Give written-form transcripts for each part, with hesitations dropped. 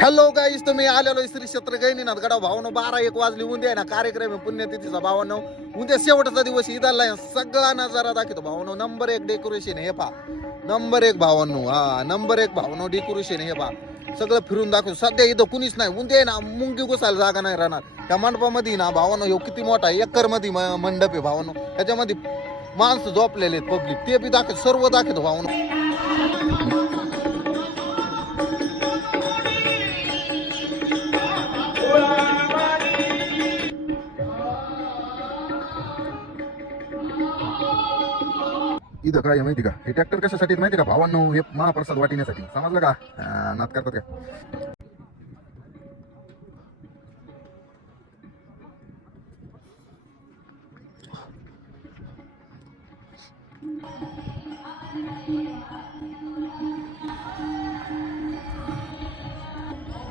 Hello गाईस, तुम्ही आलेलो श्री क्षेत्र गैनीनाथ गडाव भावनो 12-1 वाजली. उद्या आहे ना कार्यक्रम आहे पुण्यतिथीचा भावनो. उद्या शेवटचा दिवस ईदाला आहे. सगळा नजारा दाखवतो भावनो. नंबर 1 डेकोरेशन हे पा, नंबर 1 भावांनो. नंबर 1 भावनो डेकोरेशन हे पा. सगळं फिरून दाखवतो. सध्या इथं कुणीच नाही. उद्या आहे ना मुंगी घुसायला जागा नाही राहणार. त्या मंडपामध्ये ना भावांनो ह्यो किती मोठा आहे, एकर मध्ये मंडप आहे भावांनो. त्याच्यामध्ये माणसं झोपलेले आहेत, पब्लिक ते बी दाखवतो, सर्व दाखवतो भावांनो. इथं काय माहिती का, हे ट्रॅक्टर कशासाठी माहिती का भावांनो, हे महाप्रसाद वाटण्यासाठी. समजलं का? नात करतात का?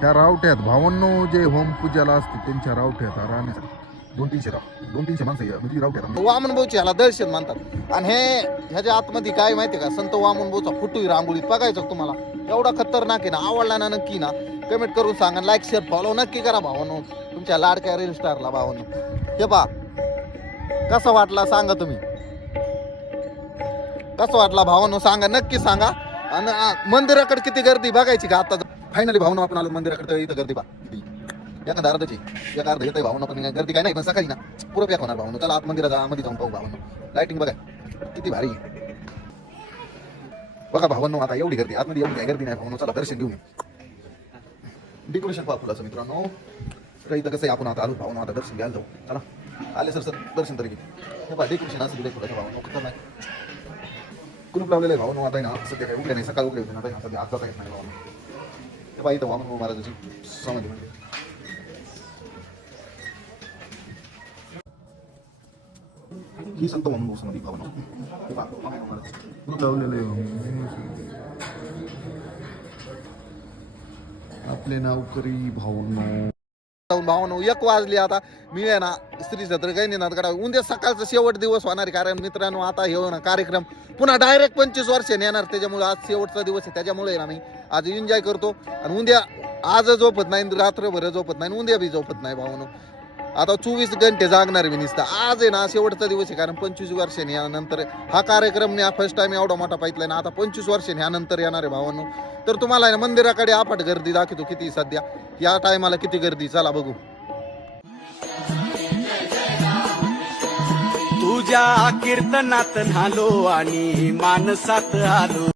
त्या रावट्यात भावांनो जे होम पूजाला असते त्यांच्या रावट्यात राहण्यासाठी 200-300 माणसं म्हणजे रावट्यात वामन भाऊची ह्याला दर्शन म्हणतात. आणि हे ह्याच्या आतमध्ये काय माहितीये का, संत वामन भाऊचा फोटोही रांगोळीत बघायचं तुम्हाला. एवढा खतरनाक आहे ना. आवडला ना नक्की ना कमेंट करून सांगा. लाईक शेअर फॉलो नक्की करा भावांनो, तुमच्या लाडक्या रील स्टारला भावांनो. हे पा कसा वाटला सांगा तुम्ही, कसं वाटला भावांनो सांगा, नक्की सांगा. आणि मंदिराकडे किती गर्दी बघायची का आता. फायनली भावना आपण आलो मंदिराकडे. इथं गर्दी पा एखादा अर्धाची एका अर्ध येतोय भावना, पण गर्दी काय नाही. पण सकाळी ना पुरं पॅक होणार भावना. चला आत मंदिरामध्ये जाऊन पाहू भावना. लाइटिंग बघा किती भारी बघा भावनो. आता एवढी गर्दी आतमध्ये, एवढी गर्दी नाही भावना. चला दर्शन घेऊन. डेकोरेशन पहा फुलाचं मित्रांनो. तर इथं कसं आहे, आपण आता आलो भावना, आता दर्शन घ्यायला जाऊ. चला आले सर दर्शन तरी घे. हे पहा डेकोरेशन असं दिलंय फुलाचं भावना. खतरनाक कुलूप लावलेलं आहे भावनो. आता ना सध्या काही उघडे नाही, सकाळ उघडे होते ना. आता सध्या आज जाता येत नाही भावना. हे पहा इथं वामन महाराजाची समाधी म्हणजे ही संत वामन भाऊ समाधी भावना. हे पहा कुलूप लावलेलं आहे. आपले नावकरी भावनो. भावनो 1 वाजली. आता मी आहे ना श्री क्षेत्र गैनीनाथ गडाव. उद्या सकाळचा शेवट दिवस होणार आहे. कारण मित्रांनो आता हे ना कार्यक्रम पुन्हा डायरेक्ट 25 वर्षांनी येणार. त्याच्यामुळे आज शेवटचा दिवस आहे. त्याच्यामुळे ना मी आज एन्जॉय करतो. आणि उद्या आज झोपत नाही, रात्रभर झोपत नाही, उद्या बी झोपत नाही भावनो. आता 24 घंटे जागणार मी नुसतं. आज आहे ना शेवटचा दिवस आहे. कारण 25 वर्षांनी यानंतर हा कार्यक्रम मी फर्स्ट टाइम एवढा मोठा पाहितलाय ना. आता 25 वर्षांनी यानंतर येणार आहे भावांनो. तर तुम्हाला मंदिराकडे अफाट गर्दी दाखवतो किती सध्या या टायमाला किती गर्दी. चला बघू. तुझ्या कीर्तनात नालो आणि मानसात आलो.